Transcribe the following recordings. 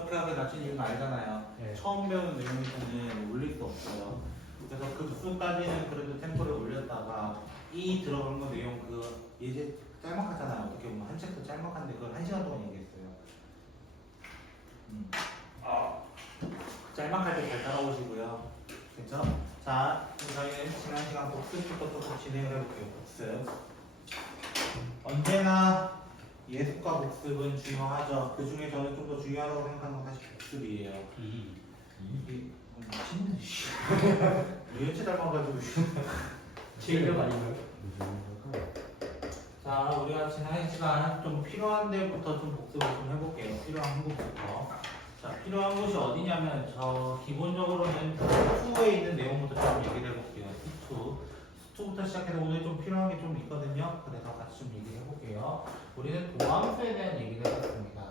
급격하게 낮춘 이유는 알잖아요. 네. 처음 배우는 내용에서는 올릴 수 없어요. 그래서 급수까지는 그래도 템포를 올렸다가 이 들어간 거 내용 그 예제 짤막하잖아요. 어떻게 보면 한 책도 짤막한데 그걸 1시간 동안 얘기했어요. 짤막할 때 잘 따라오시고요. 그렇죠? 자, 그럼 저희는 지난 시간 복습부터 또 진행을 해볼게요. 복습. 언제나 예습과 복습은 중요하죠. 그 중에 저는 좀 더 중요하다고 생각하는 건 사실 복습이에요. 이게 맛있는 씨. 유연체 닮아가지고. 제일력 아닌가요? 자, 우리가 지난 시간 좀 필요한 데부터 좀 복습을 좀 해볼게요. 필요한 곳부터. 자, 필요한 곳이 어디냐면 저 기본적으로는 수에 있는 내용부터 좀 얘기를 해볼게요. 수부터 시작해서 오늘 좀 필요한 게 좀 있거든요. 그래서 같이 좀 얘기를 해볼게요. 우리는 도함수에 대한 얘기를 해봤습니다.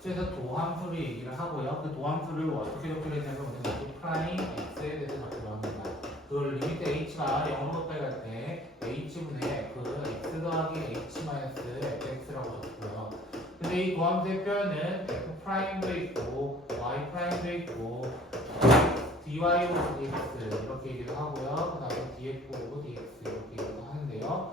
수에서 도함수를 얘기를 하고요. 그 도함수를 어떻게 적용했냐면 우리는 F 프라임 X에 대해서 적용합니다. 그걸 리미트 H가 0으로 가까이 갈 때 H분의 F X 더하기 H 마이너스 FX라고 적고요. 근데 이 도함수의 표현은 F 프라임도 있고 Y 프라임도 있고 dy 오브 dx 이렇게 얘기를 하고요. 그 다음에 df 오브 dx 이렇게 얘기를 하는데요.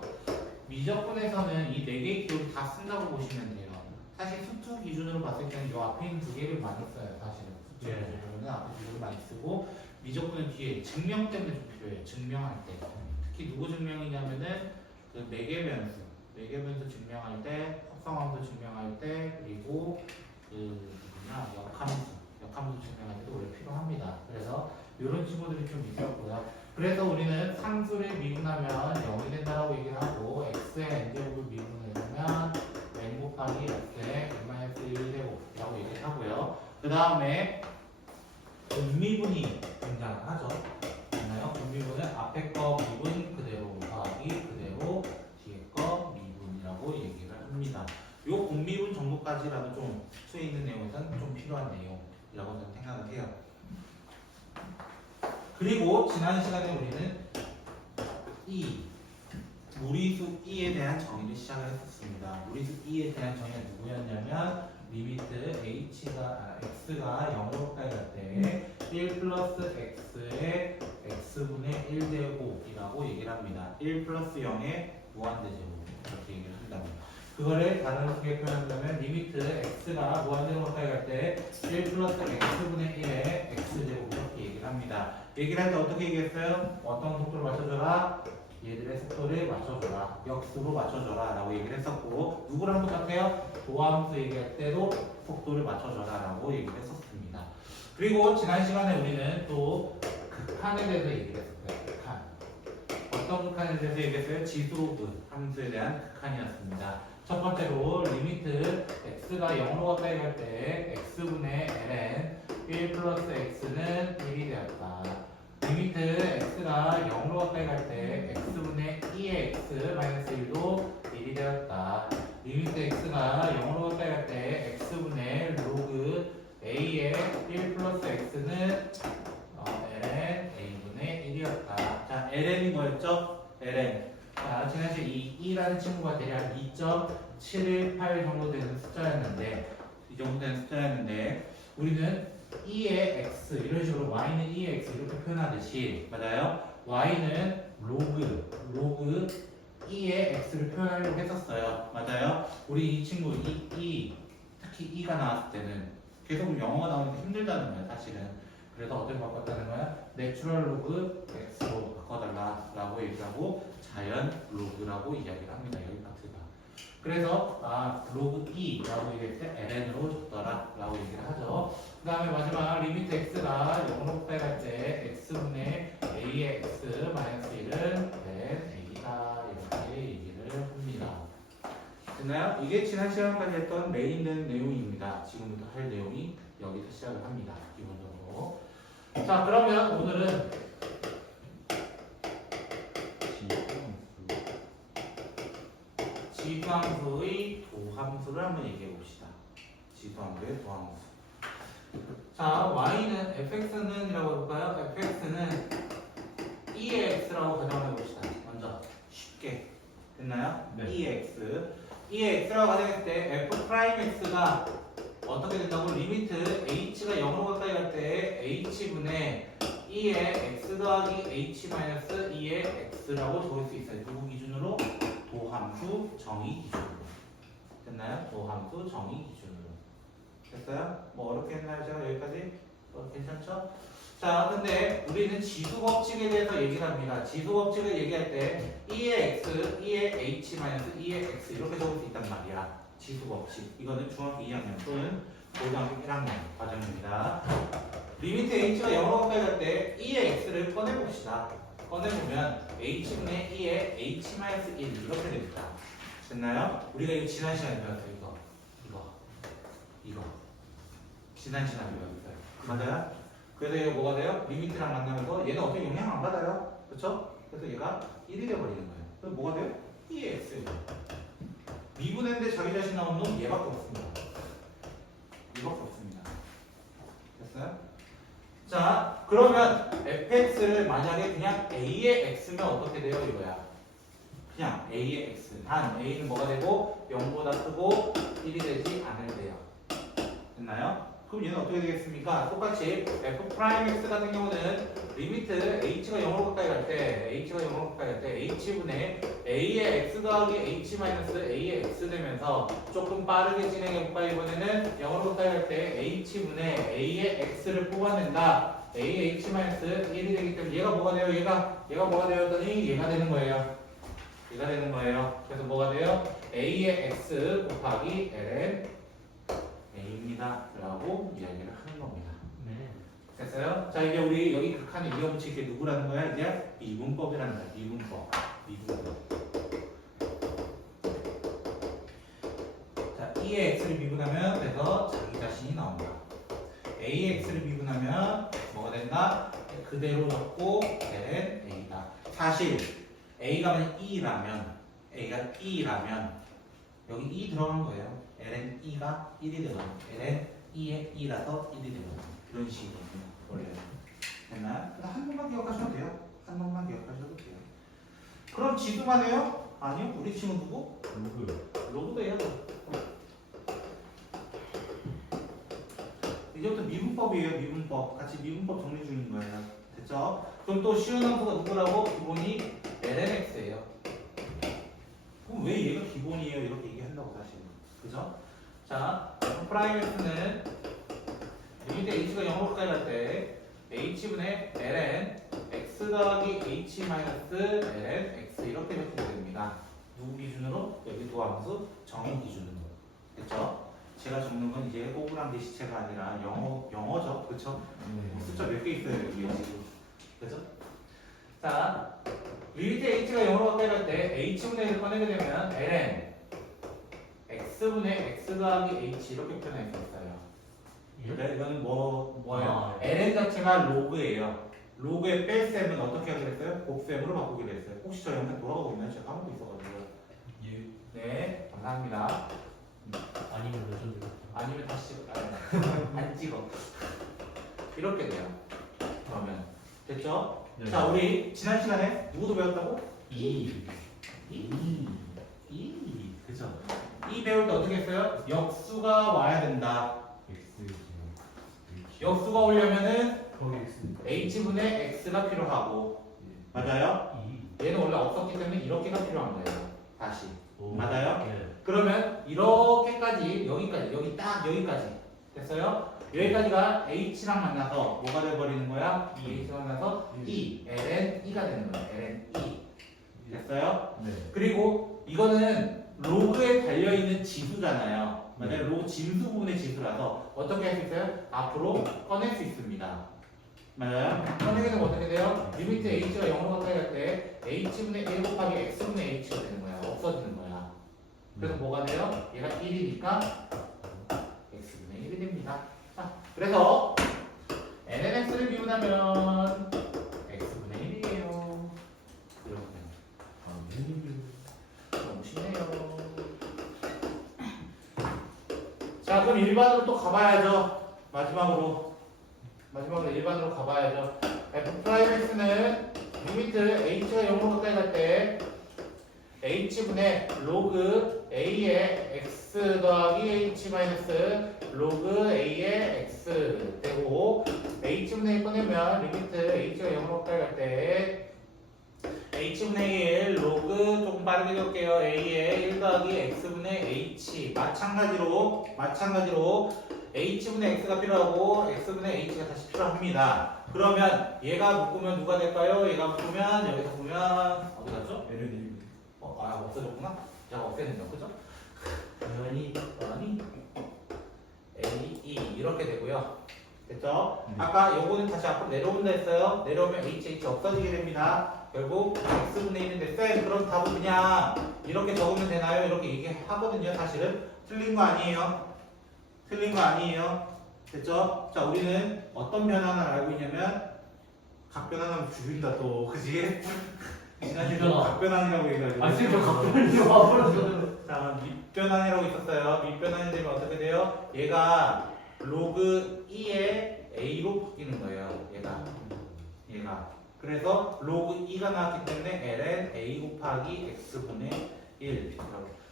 미적분에서는 이 4개의 기호를 다 쓴다고 보시면 돼요. 사실 수투 기준으로 봤을 때는 이 앞에 있는 2개를 많이 써요. 사실은 수투 기준으로는 앞에 2개를 많이 쓰고 미적분은 뒤에 증명 때문에 좀 필요해요. 증명할 때. 특히 누구 증명이냐면은 그 4개 변수. 4개 변수 증명할 때, 합성함수 증명할 때, 그리고 그 누구냐 역함수 증명할 때도 원래 필요합니다. 그래서 이런 친구들이 좀 있었고요. 그래서 우리는 상수를 미분하면 0이 된다라고 얘기를 하고 x의 n제곱을 미분을 하면 n 곱하기 x의 n-1제곱이라고 얘기를 하고요. 그 다음에 분미분이 등장을 하죠. 맞나요? 분미분은 앞에 거 미분 그대로 더하기 그대로 뒤에 거 미분이라고 얘기를 합니다. 요 분미분 정도까지라도 좀 수에 있는 내용에서는 좀 필요한 내용이라고 저는 생각을 해요. 그리고 지난 시간에 우리는 무리수 E에 대한 정의를 시작을 했었습니다. 무리수 E에 대한 정의가 누구였냐면 리미트 X가 0으로 가까이 갈 때 1 플러스 X의 X분의 1제곱이라고 얘기를 합니다. 1 플러스 0의 무한대제곱 이렇게 얘기를 한답니다. 그거를 다른 식으로 표현한다면 리미트 X가 무한대로 가까이 갈 때 1 플러스 X분의 1의 X제곱 이렇게 얘기를 합니다. 얘기를 할 때 어떻게 얘기했어요? 어떤 속도를 맞춰줘라? 얘들의 속도를 맞춰줘라. 역수로 맞춰줘라 라고 얘기를 했었고 누구랑 똑같아요? 도함수 얘기할 때도 속도를 맞춰줘라 라고 얘기를 했었습니다. 그리고 지난 시간에 우리는 또 극한에 대해서 얘기를 했었어요. 극한. 어떤 극한에 대해서 얘기했어요? 지수로그 함수에 대한 극한이었습니다. 첫 번째로 리미트 x가 0으로 가까이 갈 때 x분의 ln 1 플러스 x는 1이 되었다. 리미트 x가 0으로 가까이 갈 때 x분의 2의 x 마이너스 1도 1이 되었다. 리미트 x가 0으로 가까이 갈 때 x분의 로그 a의 1 플러스 x는 ln a분의 1이었다. 자, ln이 뭐였죠? ln. 자, 지난 시간에 이 2라는 친구가 대략 2.718 정도 되는 숫자였는데 이 정도 되는 숫자였는데 우리는 2의 x 이런 식으로 y는 2의 x 이렇게 표현하듯이 맞아요? y는 로그 2의 x를 표현하려고 했었어요. 맞아요? 우리 이 친구 특히 2가 나왔을 때는 계속 영어가 나오니까 힘들다는 거예요. 사실은. 그래서 어떻게 바꿨다는 거야? 내추럴 로그 x로 바꿔달라 라고 얘기하고 자연 로그라고 이야기를 합니다. 여기 파트가. 그래서 로그 2라고 얘기할 때 ln으로 줬더라 라고 얘기를 하죠. 그 다음에 마지막 리미트 x가 0으로 빼갈 때 x분의 a의 x 마이너스 1은 a다 이렇게 얘기를 합니다. 됐나요? 이게 지난 시간까지 했던 메인된 내용입니다. 지금부터 할 내용이 여기서 시작을 합니다. 기본적으로. 자, 그러면 오늘은 지수함수의 도함수를 한번 얘기해 봅시다. 지수함수의 도함수. 자, y는 fx는 이라고 해볼까요? fx는 2의 x라고 가정해 봅시다. 먼저 쉽게 됐나요? 네. 2의 x. 2의 x라고 가정했을 때 f 프라임 x가 어떻게 된다고? 리미트 h가 0으로 가까이 갈 때 h분의 2의 x 더하기 h 마이너스 2의 x라고 적을 수 있어요. 누구 기준으로? 도함수 정의 기준으로. 됐나요? 도함수 정의 기준으로. 됐어요? 뭐 어렵게 했나요? 제가 여기까지? 괜찮죠? 자, 근데 우리는 지수 법칙에 대해서 얘기를 합니다. 지수 법칙을 얘기할 때 2의 x, 2의 h 마이너스 2의 x 이렇게 적을 수 있단 말이야. 지수 법칙. 이거는 중학교 2학년 또는 고등학교 1학년 과정입니다. 리미트 h가 0으로 가까이 갈 때 2의 x를 꺼내봅시다. 꺼내보면 h분의 2의 h 마이너스 1 이렇게 됩니다. 됐나요? 우리가 이거 지난 시간에 배웠어요. 이거. 지난 시간에 배웠어요. 맞아요? 그래서 이거 뭐가 돼요? 리미트랑 만나면서 얘는 어떻게 영향 안 받아요? 그렇죠? 그래서 얘가 1이 돼버리는 거예요. 그럼 뭐가 돼요? 2의 x. 미분했는데 자기 자신 나온 놈 얘밖에 없습니다. 얘밖에 없습니다. 됐어요? 자, 그러면 fx를 만약에 그냥 a의 x면 어떻게 돼요? 이거야. 그냥 a의 x. 단 a는 뭐가 되고 0보다 크고 1이 되지 않을 때요. 됐나요? 그럼 얘는 어떻게 되겠습니까? 똑같이 f'x 같은 경우는 리미트 h가 0으로 가까이 갈 때 h분의 a의 x 더하기 h 마이너스 a의 x 되면서 조금 빠르게 진행해볼까? 이번에는 0으로 가까이 갈 때 h분의 a의 x를 뽑아낸다. a의 h 마이너스 1이 되기 때문에 얘가 뭐가 돼요? 얘가 뭐가 되었더니 얘가 되는 거예요. 얘가 되는 거예요. 그래서 뭐가 돼요? a의 x 곱하기 ln A입니다. 라고 이야기를 하는 겁니다. 네. 됐어요? 자, 이제 우리 여기 극한의 이어붙일 게 누구라는 거야? 이제 미분법이라는 거야. 미분법. 자, E의 X를 미분하면 그래서 자기 자신이 나온다. A의 X를 미분하면 뭐가 된다? 그대로 적고 ln A다. 사실 A가 만약 E라면 여기 E 들어간 거예요. ln E가 1이 되거든요. ln E의 2라서 1이 되거든요. 이런 식이거든요. 원래. 됐나요? 한 번만 기억하셔도 돼요. 한 번만 기억하셔도 돼요. 그럼 지수만 해요? 아니요. 우리 친구 누구? 로그도 해요. 이제부터 미분법이에요. 미분법. 같이 미분법 정리 중인 거예요. 됐죠? 그럼 또 쉬운 함수가 누구라고? 기본이 lnx예요. 그럼 왜 얘가 기본이에요? 이렇게 얘기한다고 사실은. 그죠? 자, 프라임x는 리미트 h가 0으로 가까이 갈 때 h분의 ln x 더하기 h 마이너스 ln x 이렇게 적히게 됩니다. 누구 기준으로? 여기 도함수 정의 기준으로. 됐죠? 제가 적는 건 이제 호불한 게시체가 아니라 영어죠. 그쵸? 숫자 몇 개 있어요, 여기요 지금. 그죠? 자, 리미트 h가 0으로 가까이 갈 때 h분의 1을 꺼내게 되면 ln x분의 x 더하기 h 이렇게 표현할 수 있어요. 그래? 이거는 뭐예요? ln 자체가 로그예요. 로그의 뺄셈은 어떻게 하기로 했어요? 곱셈으로 바꾸기로 했어요. 혹시 저 영상 돌아가고 있나요? 제가 까먹고 있어가지고. 네, 감사합니다. 아니면 레전드. 아니면 다시 안 찍어. 이렇게 돼요. 그러면 됐죠? 네. 자, 우리 지난 시간에 누구도 배웠다고? 그죠? 이 배울 때 어떻게 했어요? 역수가 와야 된다. 역수가 오려면은 h분의 x가 필요하고 맞아요? 얘는 원래 없었기 때문에 이렇게가 필요한 거예요. 다시 맞아요? 네. 그러면 이렇게까지 여기까지 여기 딱 여기까지 됐어요? 여기까지가 h랑 만나서 뭐가 돼버리는 거야? h랑 만나서 ln e가 되는 거야. ln e 됐어요? 네. 그리고 이거는 로그에 달려있는 지수잖아요. 맞아요? 로그 진수 부분의 지수라서 어떻게 할 수 있어요? 앞으로 꺼낼 수 있습니다. 맞아요? 꺼내게 되면 어떻게 돼요? 리미트 h가 0으로 가까이 갈 때 h분의 1 곱하기 x분의 h가 되는 거야. 없어지는 거야. 그래서 뭐가 돼요? 얘가 1이니까 x분의 1이 됩니다. 자, 그래서 lnx를 미분하면 x분의 1이에요. 이러면 너무 쉽네요. 자, 그럼 일반으로 또 가봐야죠. 마지막으로 일반으로 가봐야죠. f'x는 리미트 h가 0으로 가까이 갈 때 h분의 로그 a의 x x 더하기 h 마이너스 로그 a의 x 되고 h분의 1 꺼내면 리미트 h가 0으로 가까이 갈 때 h분의 1 로그 조금 빠르게 적을게요. a의 1 더하기 x분의 h 마찬가지로 h분의 x가 필요하고 x분의 h가 다시 필요합니다. 그러면 얘가 묶으면 누가 될까요? 얘가 묶으면 여기서 보면 어디 갔죠? L은 없어졌구나. 제가 없애는요, 그죠? 당연히 아니 a, e 이렇게 되고요. 됐죠? 네. 아까 요거는 다시 앞으로 내려온다 했어요. 내려오면 h 없어지게 됩니다. 결국 x분의 1인데 쌤 그럼 답은 그냥 이렇게 적으면 되나요? 이렇게 얘기하거든요. 사실은 틀린 거 아니에요. 틀린 거 아니에요. 됐죠? 자, 우리는 어떤 변환을 알고 있냐면 각변환하면 죽인다 또, 그지? 지난주에 밑변환. 각변환이라고 얘기하죠. 아 쌤 저 갑자기 와버려서 자, 밑변환이라고 있었어요. 밑변환이 되면 어떻게 돼요? 얘가 로그 2의 a로 바뀌는 거예요. 얘가. 그래서 로그 2가 나왔기 때문에 ln a 곱하기 x분의 1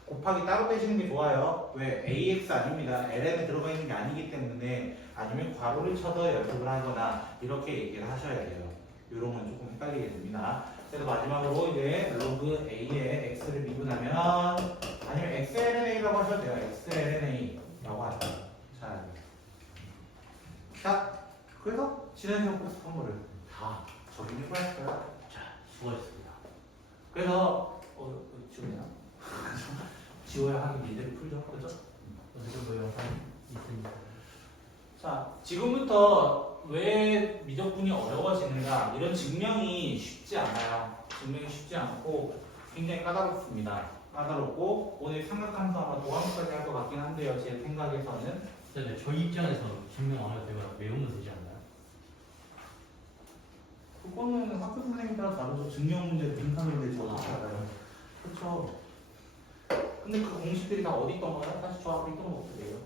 곱하기 따로 떼시는 게 좋아요. 왜? ax 아닙니다. ln에 들어가 있는 게 아니기 때문에 아니면 괄호를 쳐서 연습을 하거나 이렇게 얘기를 하셔야 돼요. 이런 건 조금 헷갈리게 됩니다. 그래서 마지막으로 이제 로그 a의 x를 미분하면 아니면 xlna라고 하셔도 돼요. xlna라고 하죠. 자, 그래서 지난주에 복습한 거를 다 적용해 보았어요. 자 수고하셨습니다. 그래서 지우냐? 지워야 하긴 이대로 풀죠, 그죠? 어느 정도 영상 있으니까. 자, 지금부터 왜 미적분이 어려워지는가 이런 증명이 쉽지 않아요. 증명이 쉽지 않고 굉장히 까다롭습니다. 까다롭고 오늘 삼각함수 아마 도함까지 할 것 같긴 한데요. 제 생각에서는 근데 저희 입장에서 증명 안 해도 되거나 외우면 되지 않나요? 그거는 학교 선생님 따라 다르죠. 증명 문제를 빈칸으로 적지 않아요. 그렇죠. 근데 그 공식들이 다 어디 있던가요? 사실 저 앞에 있던 거 어떻게 해요?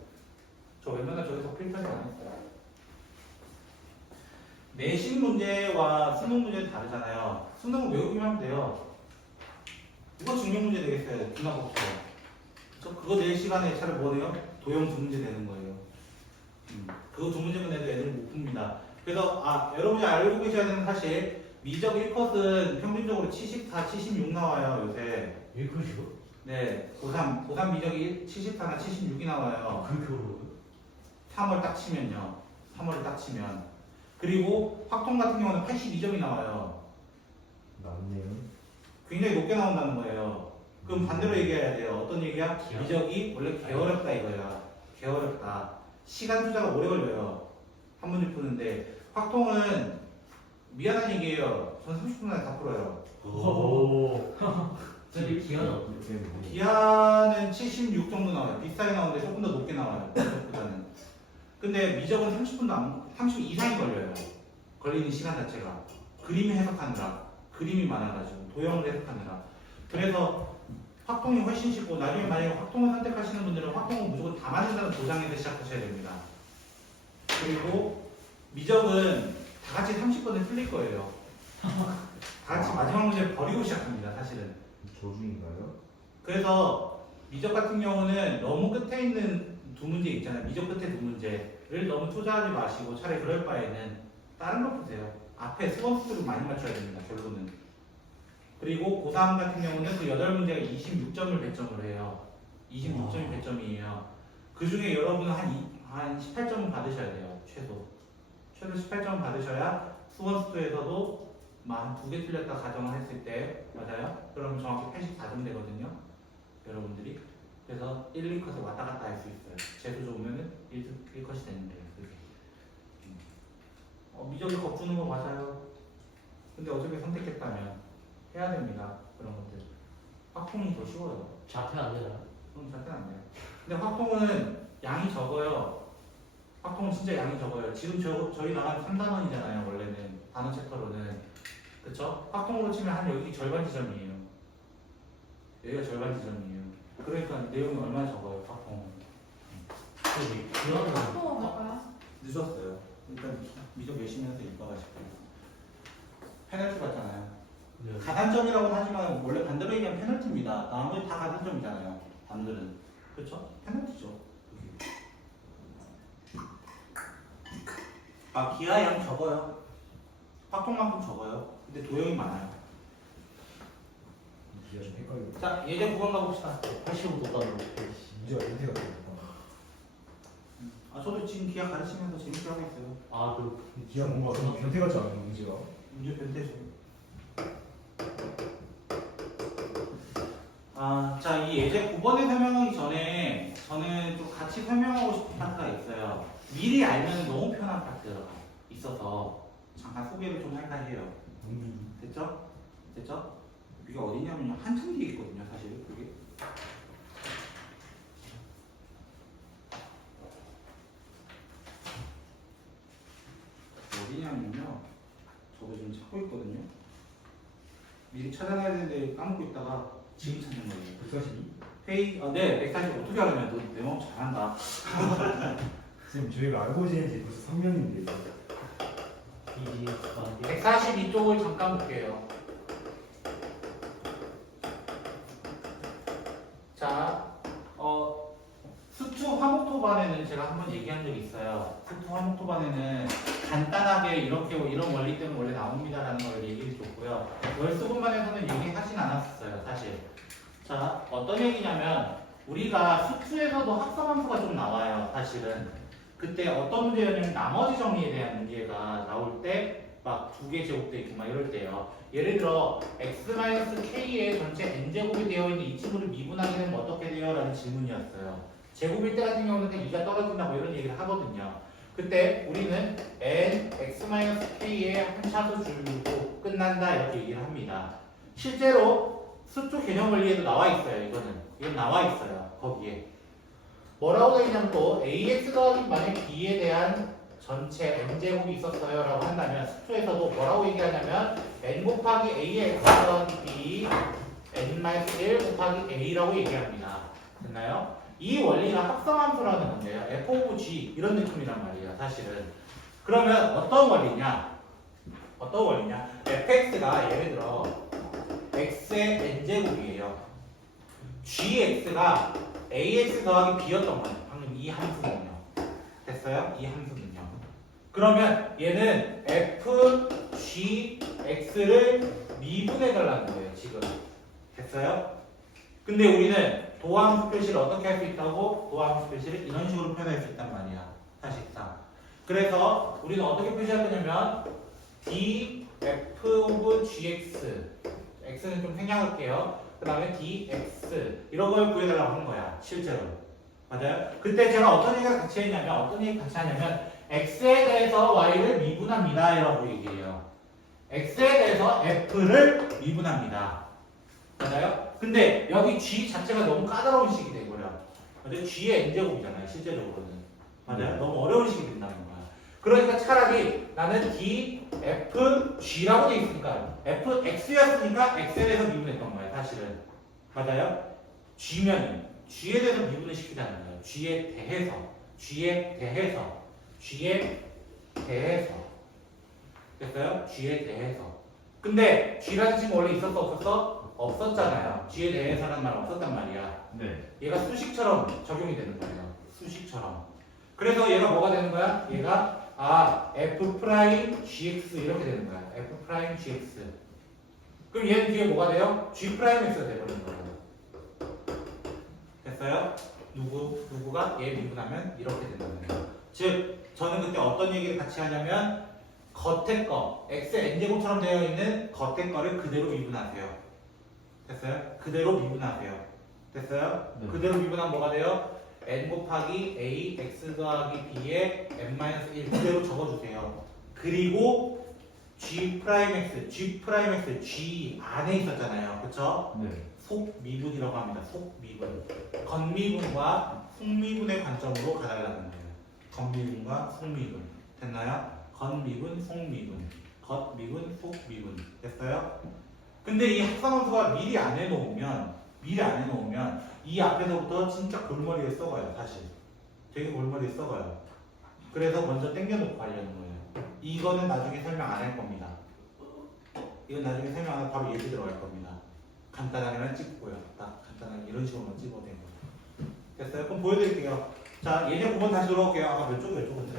저 웬만하면 저기서 필터링 안 했어요. 내신 문제와 수능 문제는 다르잖아요. 수능은 외우기만 하면 돼요. 이거 증명 문제 되겠어요. 기나복수. 그거 낼 시간에 차라리 뭐 돼요? 도형 두 문제 되는 거예요. 그거 두 문제만 내도 애들이 못 풉니다. 그래서 여러분이 알고 계셔야 되는 사실 미적 1컷은 평균적으로 74, 76 나와요 요새. 1컷이요? 네, 고3 미적이 74나 76이 나와요. 그렇게 어려워요? 3월 딱 치면요. 3월을 딱 치면. 그리고 확통 같은 경우는 82점이 나와요. 맞네요. 굉장히 높게 나온다는 거예요. 그럼 반대로 얘기해야 돼요. 어떤 얘기야? 기억. 미적이 원래 개어렵다 이거야. 개어렵다. 시간 투자가 오래 걸려요. 한 문제 푸는데 확통은 미안한 얘기예요. 전 30분 안에 다 풀어요. 오. 근데 기한은 어떻게 되는 기하는 76 정도 나와요. 비슷하게 나오는데 조금 더 높게 나와요. 미적보다는. 근데 미적은 30 이상이 걸려요. 걸리는 시간 자체가. 그림 해석하느라. 그림이 많아가지고. 도형을 해석하느라. 그래서 확통이 훨씬 쉽고 나중에 만약에 확통을 선택하시는 분들은 확통은 무조건 다 맞는다는 보장에서 시작하셔야 됩니다. 그리고 미적은 다 같이 30번을 틀릴 거예요. 다 같이 마지막 문제를 버리고 시작합니다. 사실은. 조중인가요? 그래서 미적 같은 경우는 너무 끝에 있는 두 문제 있잖아요. 미적 끝에 두 문제를 너무 투자하지 마시고 차라리 그럴 바에는 다른 거 보세요. 앞에 수험수를 많이 맞춰야 됩니다. 결론은. 그리고 고3 같은 경우는 그 8문제가 26점을 배점을 해요. 26점이 배점이에요. 그 중에 여러분은 한 18점은 받으셔야 돼요. 최소 18점 받으셔야 수원수투에서도 한 2개 틀렸다 가정을 했을 때 맞아요? 그러면 정확히 84점 되거든요. 여러분들이. 그래서 1, 2컷에 왔다 갔다 할 수 있어요. 재수 좋으면은 1컷이 되는 거예요. 그게. 미적이 겁주는 거 맞아요. 근데 어차피 선택했다면 해야 됩니다. 그런 것들. 확통이 더 쉬워요. 자퇴 안 되나요? 그럼 절대 안 돼요. 근데 확통은 양이 적어요. 확통은 진짜 양이 적어요. 지금 저희 나간 3단원이잖아요. 원래는 단원 챕터로는. 그쵸? 확통으로 치면 한 여기 절반 지점이에요. 여기가 절반 지점이에요. 그러니까 내용이 얼마나 적어요. 확통은. 저기 기한은 또 갈까요? 늦었어요. 일단 미적 열심히 해서 읽어가지고. 페널티 받잖아요. 네. 가산점이라고는 하지만 원래 반대로 얘기하면 페널티입니다. 나머지 다 가산점이잖아요. 남들은. 그렇죠? 아, 기하양 적어요. 확통만큼 적어요. 근데 도형이 많아요. 기가 좀 헷갈려. 자, 예제 9번 가봅시다. 85도 따로. 문제가 인태가 되겠다. 아, 저도 지금 기하 가르치면서 재밌게 하고 있어요. 아, 그 기가 뭔가 좀 변태 같지 않아요, 문제가? 문제 변태죠. 아, 자, 이 예제 9번에 설명하기 전에 저는 좀 같이 설명하고 싶은 파트가 있어요. 미리 알면 너무 편한 파트가 있어서 잠깐 소개를 좀 할까 해요. 됐죠? 됐죠? 이게 어디냐면 한참 뒤에 있거든요, 사실 그게. 어디냐면요, 저도 지금 찾고 있거든요. 미리 찾아놔야 되는데 까먹고 있다가 지금 찾는 거예요. 142? 페이지, 네, 140 어떻게 하려면 너내 마음 잘한다. 선생님, 저희가 알고 지낸 지 벌써 3년인데. BG 142쪽을 잠깐 볼게요. 자, 수투 화목토반에는 제가 한번 얘기한 적이 있어요. 수투 화목토반에는 간단하게 이렇게 이런 원리 때문에 원래 나옵니다라는 걸 얘기해 줬고요. 월수분반에서는 얘기하진 않았어요, 사실. 자, 어떤 얘기냐면 우리가 수투에서도 합성함수가 좀 나와요, 사실은. 그때 어떤 문제였냐면 나머지 정리에 대한 문제가 나올 때 막 두 개 제곱돼 있고 막 이럴 때요. 예를 들어 x-k의 전체 n제곱이 되어 있는 이 친구를 미분하게 되면 어떻게 돼요? 라는 질문이었어요. 제곱일 때 같은 경우는 2가 떨어진다 뭐 이런 얘기를 하거든요. 그때 우리는 n x-k에 한 차수 줄고 끝난다 이렇게 얘기를 합니다. 실제로 수투 개념 원리에도 나와 있어요. 이건 나와 있어요. 거기에. 뭐라고 되어 있냐면 또 ax 더하기 만약 b에 대한 전체 n제곱이 있었어요 라고 한다면 수투에서도 뭐라고 얘기하냐면 n 곱하기 ax 더하기 b n-1 곱하기 a라고 얘기합니다. 됐나요? 이 원리가 합성함수라는 건데요. f of g 이런 느낌이란 말이에요. 사실은. 그러면 어떤 원리냐? 어떤 원리냐? fx가 예를 들어 x의 n제곱이에요. gx가 ax 더하기 b였던 거예요. 방금 이 함수는요. 됐어요? 이 함수는요. 그러면 얘는 f, g, x를 미분해달라는 거예요. 지금. 됐어요? 근데 우리는 도함수 표시를 어떻게 할 수 있다고? 도함수 표시를 이런 식으로 표현할 수 있단 말이야. 사실상. 그래서 우리는 어떻게 표시할 거냐면 d, f of gx x는 좀 생략할게요. 그 다음에 dx 이런 걸 구해달라고 하는 거야. 실제로. 맞아요? 그때 제가 어떤 얘기를 같이 했냐면 어떤 얘기 같이 하냐면 x에 대해서 y를 미분합니다 라고 얘기해요. x에 대해서 f를 미분합니다. 맞아요? 근데 여기 g 자체가 너무 까다로운 식이 돼버려. 맞아요? g의 n제곱이잖아요. 실제적으로는. 맞아요? 너무 어려운 식이 된다는 거야. 그러니까 차라리 나는 d, f, g라고 돼 있으니까 f, x였으니까 x에 대해서 미분했던 거예요. 사실은. 맞아요? g면 g에 대해서 미분을 시키자는 거예요. g에 대해서. g에 대해서. g에 대해서. 됐어요? g에 대해서. 근데 g라는 친구 원래 있었어 없었어? 없었잖아요. g에 대해서라는 말 없었단 말이야. 네. 얘가 수식처럼 적용이 되는 거예요. 수식처럼. 그래서 얘가 뭐가 되는 거야? 얘가 f 프라임 gx 이렇게 되는 거야. f 프라임 gx. 그럼 얘는 뒤에 뭐가 돼요? g 프라임 x가 돼버리는 거예요. 됐어요? 누구가 얘 미분하면 이렇게 된다는 거예요. 즉 저는 그때 어떤 얘기를 같이 하냐면 겉에 거 x n제곱처럼 되어 있는 겉에 거를 그대로 미분하세요. 됐어요? 그대로 미분하세요. 됐어요? 네. 그대로 미분하면 뭐가 돼요? n 곱하기 a x 더하기 b에 n-1 그대로 적어주세요. 그리고 g 프라임 x, g 안에 있었잖아요. 그쵸? 네. 속미분이라고 합니다. 속미분. 겉미분과 속미분의 관점으로 가달라는 거예요. 겉미분과 속미분. 됐나요? 겉미분, 속미분. 겉미분, 속미분. 됐어요? 근데 이 합성함수가 미리 안 해놓으면 이 앞에서부터 진짜 골머리에 썩어요. 사실. 되게 골머리에 썩어요. 그래서 먼저 당겨놓고 하려는 거예요. 이거는 나중에 설명 안 할 겁니다. 이건 나중에 설명 안 하고 바로 예시 들어갈 겁니다. 간단하게만 찍고요. 딱 간단하게 이런 식으로만 찍어도 되는 거예요. 됐어요? 그럼 보여드릴게요. 자, 예제 9번 다시 들어올게요. 아까 몇 쪽이었죠? 근데?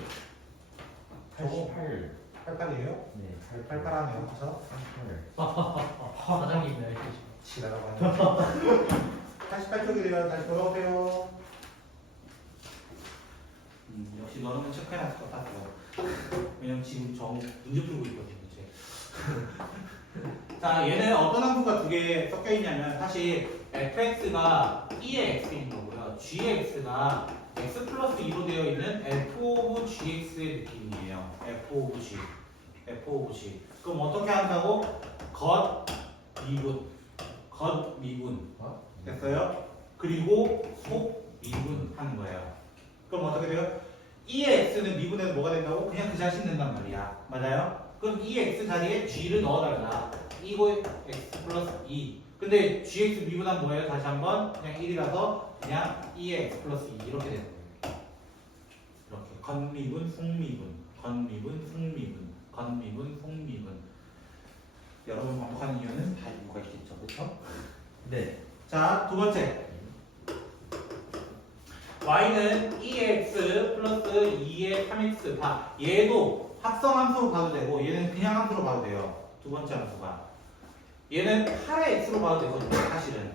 88. 88이에요? 네, 88하네요. 그쵸? 88. 사장님 날 지나가고 하네. 88쪽이래요. 다시 돌아오세요. 역시 너는 체크해놨을 것 같아요. 왜냐면 지금 문제 풀고 있거든요. 이제. 자, 얘는 어떤 함수가 두 개 섞여 있냐면 사실 fx가 e의 x인 거고요. gx가 x 플러스 2로 되어 있는 f 오브 gx의 느낌이에요. f 오브 g. f 오브 g. 그럼 어떻게 한다고? 겉 미분. 겉 미분. 됐어요? 그리고 속 미분 하는 거예요. 그럼 어떻게 돼요? e의 x는 미분해서 뭐가 된다고? 그냥 그 자신 된단 말이야. 맞아요? 그럼 이 x 자리에 g를 넣어달라. 이거 x 플러스 2. 근데 gx 미분하면 뭐예요? 다시 한번 그냥 1이라서 그냥 2의 x 플러스 2 이렇게 되는 거예요. 이렇게 건미분, 속미분, 건미분, 속미분, 건미분, 속미분. 여러분 반복하는 이유는 다 이유가 있겠죠, 그렇죠? 네. 자, 두 번째. y는 2x 플러스 2의 3x 다. 얘도 합성함수로 봐도 되고 얘는 그냥 함수로 봐도 돼요. 두 번째 함수가. 얘는 8의 x로 봐도 되거든요. 사실은.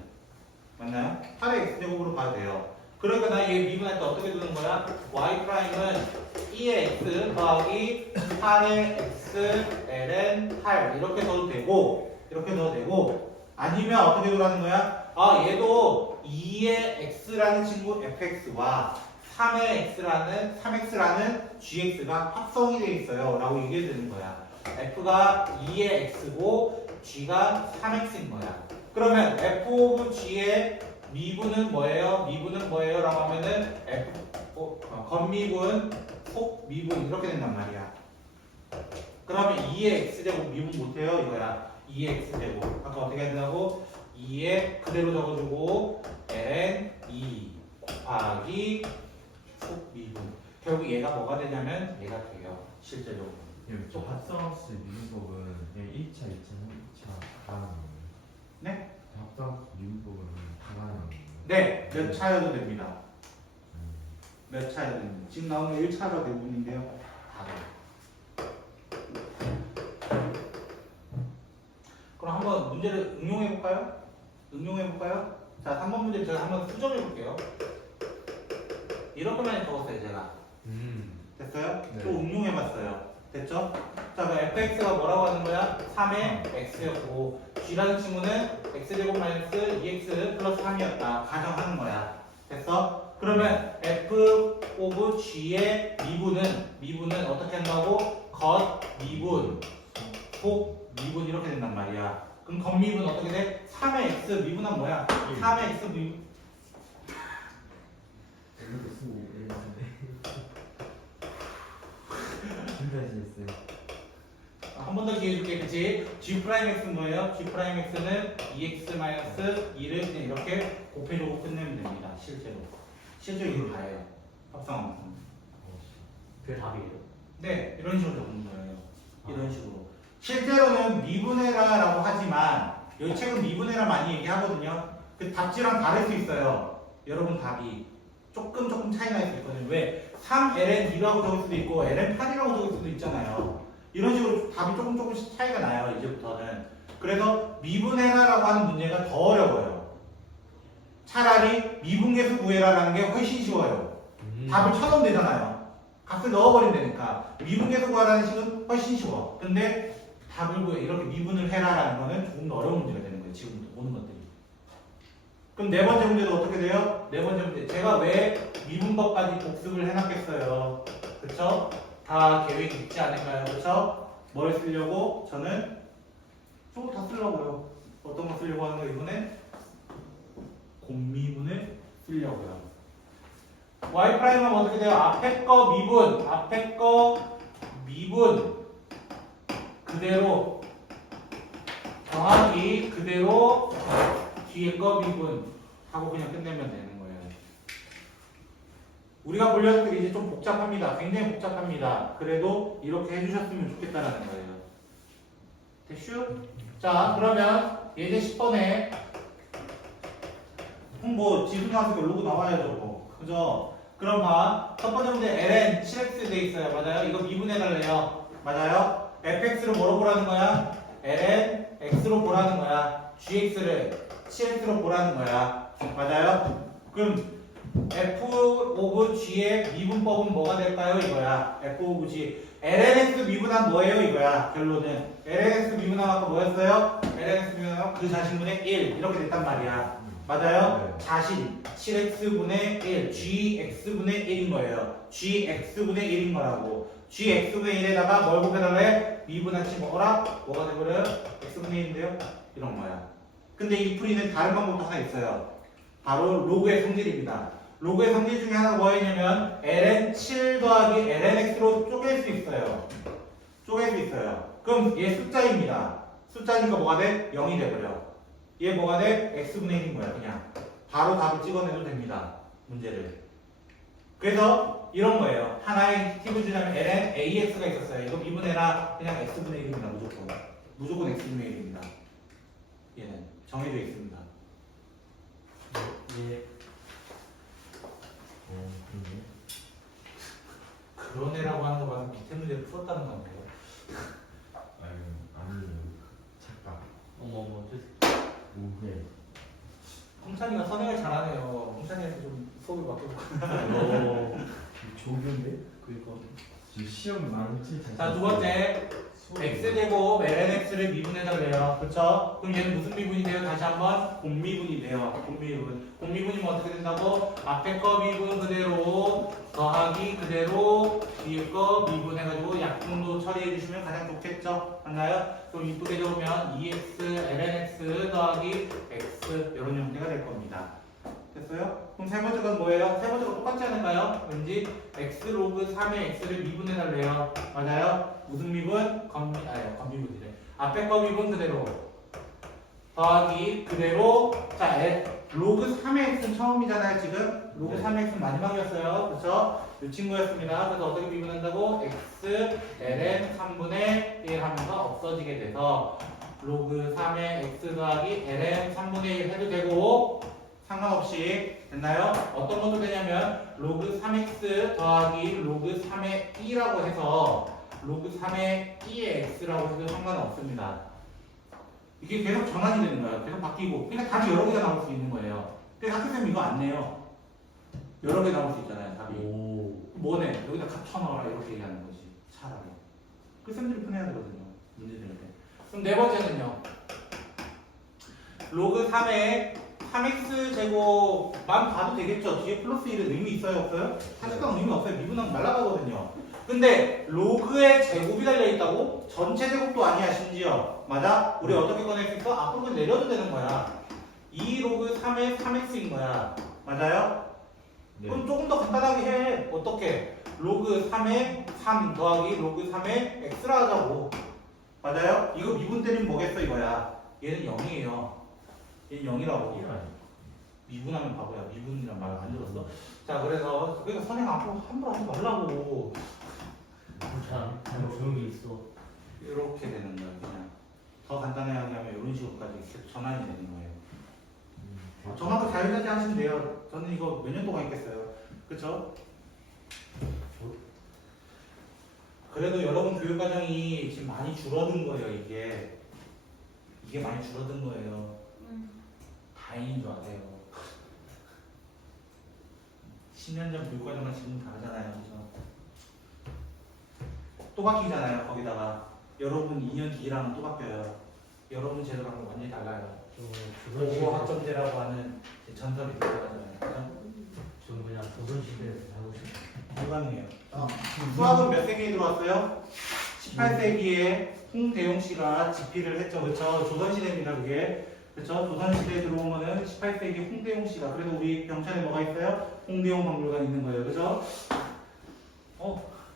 맞나요? 8의 x제곱으로 봐도 돼요. 그러니까 나 얘 미분할 때 어떻게 두는 거야? y 프라임은 2의 x 더하기 8의 x ln 8 이렇게 넣어도 되고 이렇게 넣어도 되고 아니면 어떻게 두라는 거야? 아 얘도 2의 x라는 친구 fx와 3x라는 gx가 합성이 되어 있어요 라고 얘기해 주는 거야. f가 2의 x고 g가 3x인 거야. 그러면 f 오브 g의 미분은 뭐예요? 미분은 뭐예요? 라고 하면은 건미분, 속미분 이렇게 된단 말이야. 그러면 2의 x제곱 미분 못해요 이거야. 2의 x제곱 아까 어떻게 해야 된다고? 2에 그대로 적어주고 ln 2 곱하기 속미분. 결국 얘가 뭐가 되냐면 얘가 돼요. 실제로. 저 합성함수 미분법은 그냥 1차, 2차, 3차 다 하는 거예요. 네? 합성함수 미분법은 다 하는 거예요. 네, 몇 차여도 됩니다. 몇 차여도 됩니다. 지금 나오는 게 1차가 대부분인데요. 다 돼요. 그럼 한번 문제를 응용해 볼까요? 응용해 볼까요? 자, 3번 문제를 제가 한번 수정해 볼게요. 이렇게 많이 적었어요, 제가. 됐어요? 네. 또 응용해 봤어요. 됐죠? 자, 그럼 fx가 뭐라고 하는 거야? 3의 x였고 g라는 친구는 x제곱 마이너스 2x 플러스 3이었다. 가정하는 거야. 됐어? 그러면 f 오브 g의 미분은 어떻게 한다고? 겉 미분, 속 미분 이렇게 된단 말이야. 그럼 겉미분 어떻게 돼? 3의 x 미분은 뭐야? 3의 x 미분 진짜 재밌어요. 한 번 더 기회 줄게, 그치? G'X는 뭐예요? G'X는 2x 마이너스 2를 그냥 이렇게 곱해주고 끝내면 됩니다. 실제로. 실제로 이걸 다해요. 합성함수. 그게 답이에요. 네, 이런 식으로 적는 거예요. 이런 식으로. 실제로는 미분해라라고 하지만 여기 책은 미분해라 많이 얘기하거든요. 그 답지랑 다를 수 있어요. 여러분 답이 조금 차이 날 수 있거든요. 왜? 3ln2라고 적을 수도 있고 ln8이라고 적을 수도 있잖아요. 이런 식으로 답이 조금씩 차이가 나요. 이제부터는. 그래서 미분해라라고 하는 문제가 더 어려워요. 차라리 미분계수 구해라라는 게 훨씬 쉬워요. 답을 쳐넣으면 되잖아요. 값을 넣어버린다니까. 미분계수 구하라는 식은 훨씬 쉬워. 근데 답을 구해 이렇게 미분을 해라라는 거는 조금 더 어려운 문제가 되는 거예요. 지금부터 보는 것들이. 그럼 네 번째 문제도 어떻게 돼요? 네 번째 문제. 제가 왜 미분법까지 복습을 해놨겠어요? 그쵸? 다 계획이 있지 않을까요? 그쵸? 뭘 쓰려고? 저는 저거 다 쓰려고요. 어떤 거 쓰려고 하는 거예요? 이번에 곱미분을 쓰려고요. y 프라임은 어떻게 돼요? 앞에 거 미분 그대로 정확히 그대로 뒤에 거 미분 하고 그냥 끝내면 되는 거예요. 우리가 볼 녀석들이 이제 좀 복잡합니다. 굉장히 복잡합니다. 그래도 이렇게 해주셨으면 좋겠다라는 거예요. 됐슈? 자, 그러면 예제 10번에 뭐 지수 나와서 로그 나와야죠. 뭐. 그죠? 그럼 봐. 첫 번째 문제 ln 7x 돼 있어요. 맞아요? 이거 미분해달래요. 맞아요? fx를 뭐로 보라는 거야? ln x로 보라는 거야. gx를 7x로 보라는 거야. 맞아요? 그럼 f 오브 g의 미분법은 뭐가 될까요? 이거야. f 오브 g. ln x 미분한 뭐예요? 이거야. 결론은. ln x 미분한 아까 뭐였어요? ln x 미분한 그 자신분의 1 이렇게 됐단 말이야. 맞아요? 네. 자신 7x분의 1 gx분의 1인 거예요. gx분의 1인 거라고. gx분의 1에다가 뭘 곱해달래? 미분하지 뭐라? 뭐가 돼버려요? x분의 1인데요? 이런 거야. 근데 이 풀이는 다른 방법도 하나 있어요. 바로 로그의 성질입니다. 로그의 성질 중에 하나가 뭐였냐면 ln 7 더하기 ln x로 쪼갤 수 있어요. 쪼갤 수 있어요. 그럼 얘 숫자입니다. 숫자니까 뭐가 돼? 0이 돼버려. 얘 뭐가 돼? x분의 1인 거야. 그냥 바로 답을 찍어내도 됩니다. 문제를. 그래서 이런 거예요. 하나의 팁을 주자면 ln ax가 있었어요. 이거 미분해라. 그냥 x분의 1입니다. 무조건. 무조건 x분의 1입니다. 얘는 정해져 있습니다. 예. 그러네. 그런 애라고 하는 거 봐서 밑에 문제를 풀었다는 건데요. 아니 착각. 어머 오해. 홍찬이가 선행을 잘하네요. 홍찬이한테 좀 수업을 맡겨볼까. 어. 조교인데? 그니까. 지금 시험 망치 자신. 자, 두 번째. x제곱 lnx를 미분해달래요. 그렇죠? 그럼 얘는 무슨 미분이 돼요? 다시 한번 곱미분이 돼요. 곱미분. 곱미분이면 어떻게 된다고? 앞에 거 미분 그대로 더하기 그대로 뒤에 거 미분해가지고 약분도 처리해 주시면 가장 좋겠죠? 맞나요? 그럼 이쁘게 적으면 2x lnx 더하기 x 이런 형태가 될 겁니다. 됐어요? 그럼 세 번째 건 뭐예요? 세 번째가 똑같지 않을까요? 왠지 x 로그 3의 x를 미분해달래요. 맞아요? 무슨 미분? 건미분이래. 앞에 거 미분 그대로 더하기 그대로 자 로그 3의 x는 처음이잖아요. 지금 로그 3의 x는 마지막이었어요. 그렇죠? 이 친구였습니다. 그래서 어떻게 미분한다고? x ln 3분의 1 하면서 없어지게 돼서 로그 3의 x 더하기 ln 3분의 1 해도 되고 상관없이 됐나요? 어떤 것도 되냐면 로그 3x 더하기 로그 3의 2라고 해서 로그 3의 2의 x라고 해도 상관없습니다. 이게 계속 전환이 되는 거예요. 계속 바뀌고. 그러니까 답이 여러 개가 나올 수 있는 거예요. 근데 학교쌤 이거 안 내요. 여러 개 나올 수 있잖아요. 답이. 오. 뭐네? 여기다 값 쳐넣어라 이렇게 얘기하는 거지. 차라리. 그 쌤들이 푸내야 되거든요. 문제 될 때. 그럼 네 번째는요. 로그 3의 3x 제곱만 봐도 되겠죠. 뒤에 플러스 1은 의미 있어요? 없어요? 사실상 의미 없어요. 미분하면 날아가거든요. 근데 로그의 제곱이 달려있다고? 전체 제곱도 아니야 심지어. 맞아? 우리 어떻게 꺼낼 수 있어? 앞으로 그냥 내려도 되는 거야. 2 로그 3의 3x인 거야. 맞아요? 네. 그럼 조금 더 간단하게 해. 어떻게? 로그 3의 3 더하기 로그 3의 x라 하자고. 맞아요? 이거 미분 때리면 뭐겠어 이거야. 얘는 0이에요. 얘는 0이라고. 미분하면 바보야. 미분이란 말 안 들었어? 자, 그래서 그러니까 선행 앞으로 함부로 하지 말라고. 괜찮아. 그냥 조용히 있어. 이렇게 되는 거야. 그냥 더 간단하게 하면 이런 식으로까지 계속 전환이 되는 거예요. 저만큼 자유자재 하시면 돼요. 저는 이거 몇 년 동안 했겠어요. 그쵸? 그래도 여러분 교육과정이 지금 많이 줄어든 거예요. 이게 많이 줄어든 거예요. 다행인 줄 아세요. 10년 전 교육과정은 지금 다르잖아요. 그죠? 또 바뀌잖아요. 거기다가 여러분 2년 뒤랑은 또 바뀌어요. 여러분 제도랑 완전히 달라요. 고고 학점제라고 하는 전설이 들어가잖아요. 그죠? 좀 그냥 조선시대에서 살고 싶어. 불가능해요. 수학은 몇 세기에 들어왔어요? 18세기에 홍대용 씨가 집필을 했죠. 그렇죠? 조선시대입니다. 그게. 그렇죠? 조선시대에 들어오면은 18세기 홍대용 씨가. 그래도 우리 병천에 뭐가 있어요? 홍대용 박물관 있는 거예요. 그죠?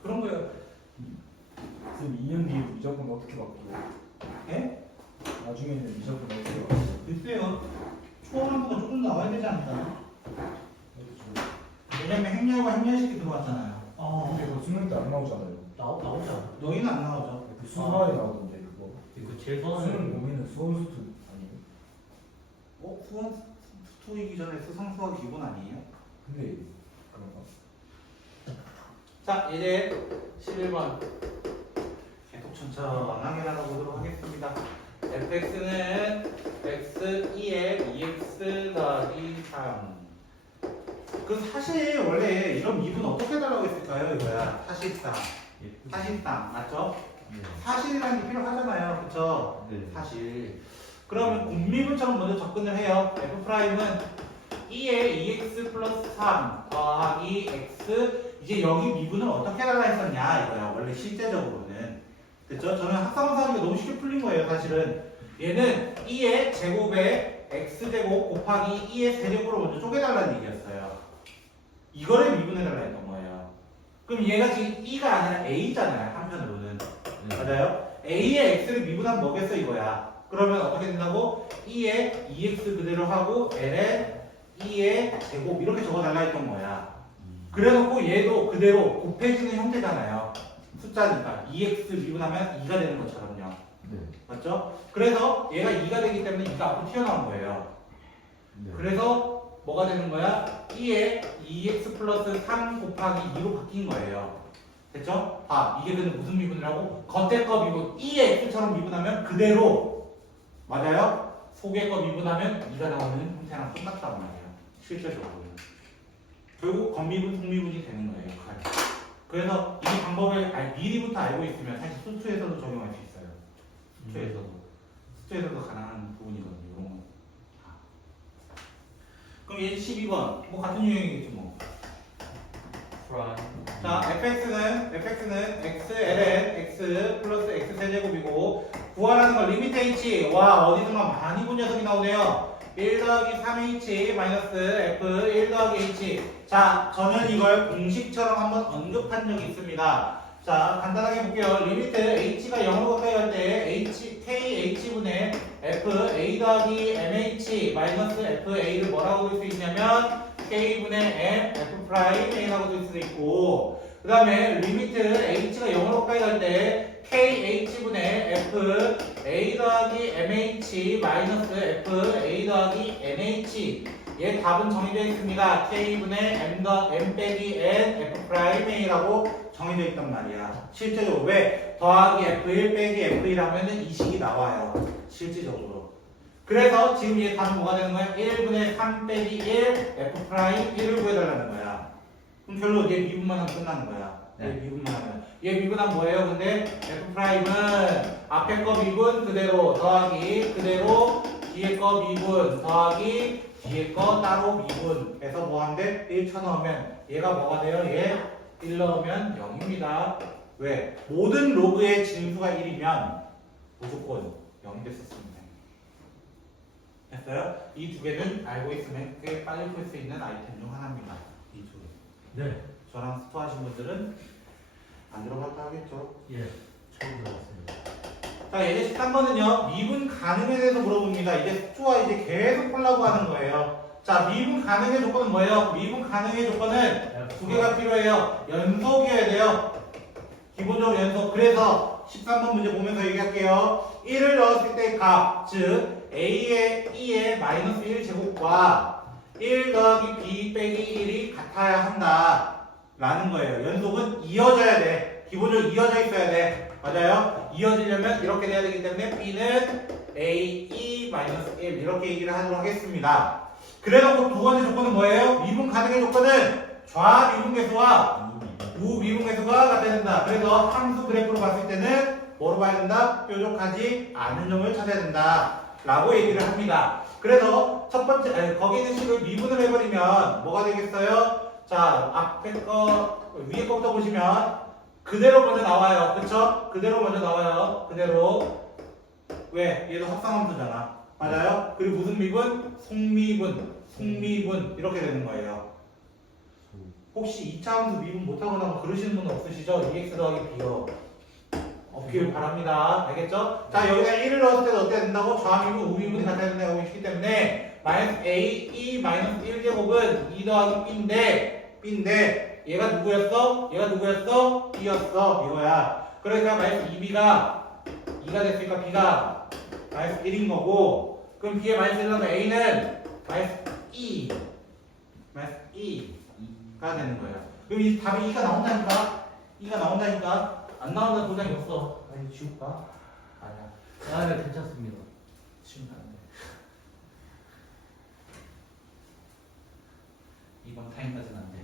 그런 거예요. 그럼 2년 뒤에 무조건 어떻게 바뀌어요? 예? 나중에는 무조건 어떻게 바뀌어요? 글쎄요. 초월한 거가 조금 나와야 되지 않을까요? 왜냐면 행렬과 행렬식이 들어왔잖아요. 근데 그거 수능 때 안 나오잖아요. 나오지 않아? 너희는 안 나오죠? 그 수능에 나오던데 그거. 그 제일 수능 선호는 고민은 수원수투 아니에요? 후원 투이기 전에 수상수학 기본 아니에요? 근데 그런가? 자, 이제 11번 계속 천천하게 나가보도록 하겠습니다. fx는 x2에 2x 더하기 3. 그 사실 원래 이런 미분 어떻게 달라고 했을까요? 이거야. 사실상. 예쁘죠? 사실상. 맞죠? 네. 사실이라는 게 필요하잖아요. 그쵸? 네. 사실. 그러면 곱미분처럼 먼저 접근을 해요. f'은 2에 2x 플러스 3 더하기 x. 이제 여기 미분을 어떻게 달라 했었냐 이거야. 원래 실제적으로는. 그쵸? 저는 학상사하기가 너무 쉽게 풀린 거예요. 사실은. 얘는 2의 제곱에 x제곱 곱하기 2의 세제곱으로 먼저 쪼개달라는 얘기였어요. 이거를 미분해달라 했던 거예요. 그럼 얘가 지금 2가 아니라 a잖아요. 한편으로는. 네. 맞아요? a의 x를 미분하면 뭐겠어 이거야. 그러면 어떻게 된다고? 2에 2x 그대로 하고 l에 2의 제곱 이렇게 적어달라 했던 거야. 그래놓고 얘도 그대로 곱해지는 형태잖아요. 숫자니까 2x 미분하면 2가 되는 것처럼요. 네. 맞죠? 그래서 얘가 2가 되기 때문에 2가 앞으로 튀어나온 거예요. 네. 그래서 뭐가 되는 거야? 2에 2x 플러스 3 곱하기 2로 바뀐 거예요. 됐죠? 아, 이게 근데 무슨 미분이라고? 겉에 거 미분, 2의 x처럼 미분하면 그대로 맞아요? 속의 거 미분하면 2가 나오는 형태랑 똑같단 말이에요. 실제적으로는. 결국 겉미분, 속미분이 되는 거예요. 역할이. 그래서 이 방법을 미리부터 알고 있으면 사실 수투에서도 적용할 수 있어요. 수투에서도 가능한 부분이거든요. 이런 거. 그럼 얘 12번 뭐 같은 유형이겠지 뭐. 프라임. 자, fx는 x ln x 플러스 x 세제곱이고 구하라는 건 리미트 h. 와, 어디선가 많이 본 녀석이 나오네요. 1 더하기 3h 마이너스 f 1 더하기 h. 자, 저는 이걸 공식처럼 한번 언급한 적이 있습니다. 자, 간단하게 볼게요. 리미트 h가 0으로 가까이 갈 때 kh분의 f a 더하기 mh 마이너스 f a를 뭐라고 볼 수 있냐면 k분의 m f 프라임 a라고 볼 수도 있고, 그 다음에 리미트 h가 0으로 가까이 갈 때 kh분의 f a 더하기 mh 마이너스 f a 더하기 nh. 얘 답은 정해져 있습니다. k분의 m 빼기 n f 프라임 a라고 정해져 있단 말이야. 실제적으로 왜? 더하기 f1 빼기 f1 하면은 이 식이 나와요. 실질적으로. 그래서 지금 얘 답은 뭐가 되는 거야? 1분의 3 빼기 1 f 프라임 1을 구해달라는 거야. 그럼 결론 얘 미분만 하면 끝나는 거야. 얘 네. 미분만 하면. 얘 미분하면 뭐예요? 근데 f 프라임은 앞에 거 미분 그대로 더하기 그대로 뒤에 거 미분 더하기 뒤에 거 따로 미분 해서 뭐 한대? 1 쳐넣으면 얘가 뭐가 돼요? 얘 1 넣으면 0입니다. 왜? 모든 로그의 진수가 1이면 무조건 0이 됐었습니다. 됐어요? 이 두 개는 알고 있으면 꽤 빨리 풀 수 있는 아이템 중 하나입니다. 이 두 개. 네. 저랑 스토 하신 분들은 안 들어갔다 하겠죠? 예. 처음 들어봤습니다. 자, 이제 13번은요, 미분 가능에 대해서 물어봅니다. 이제 스토와 이제 계속 풀라고 하는 거예요. 자, 미분 가능의 조건은 뭐예요? 미분 가능의 조건은 두 개가 필요해요. 연속이어야 돼요. 기본적으로 연속. 그래서 13번 문제 보면서 얘기할게요. 1을 넣었을 때 값, 즉 a의 2의 마이너스 1 제곱과 1 더하기 b 빼기 1이 같아야 한다 라는 거예요. 연속은 이어져야 돼. 기본적으로 이어져 있어야 돼. 맞아요? 이어지려면 이렇게 돼야 되기 때문에 b는 a2 마이너스 1 이렇게 얘기를 하도록 하겠습니다. 그래놓고 두 번째 조건은 뭐예요? 미분 가능의 조건은 좌 미분계수와 우 미분계수가 같아야 된다. 그래서 함수 그래프로 봤을 때는 뭐로 봐야 된다? 뾰족하지 않은 점을 찾아야 된다 라고 얘기를 합니다. 그래서 첫 번째 거기 있는 식을 미분을 해버리면 뭐가 되겠어요? 자, 앞에 거 위에 거부터 보시면 그대로 먼저 나와요. 그쵸? 그대로 먼저 나와요. 그대로. 왜? 얘도 합성함수잖아. 맞아요? 그리고 무슨 미분? 속미분 이렇게 되는 거예요. 혹시 2차 함수 미분 못하거나 뭐 그러시는 분 없으시죠? 2x 더하기 b요. 없길 바랍니다. 알겠죠? 자, 여기다 1을 넣었을 때도 어때야 된다고? 좌미분, 우미분이 같아야 된다고 했기 때문에 마이너스 a, 2 마이너스 1제곱은 2 더하기 b인데 얘가 누구였어? b였어. 이거야. 그러니까 마이너스 2b가 2가 됐으니까 b가 마이너스 1인 거고, 그럼 b에 마이너스 1 넣으면 a는 마이너스 2가 되는 거예요. 그럼 이 답이 2가 나온다니까? 2가 나온다니까? 안 나온다는 보장이 없어. 아니 지울까? 아니야. 아, 네, 괜찮습니다. 지우면 안 돼. 이번 타임까지는 안 돼.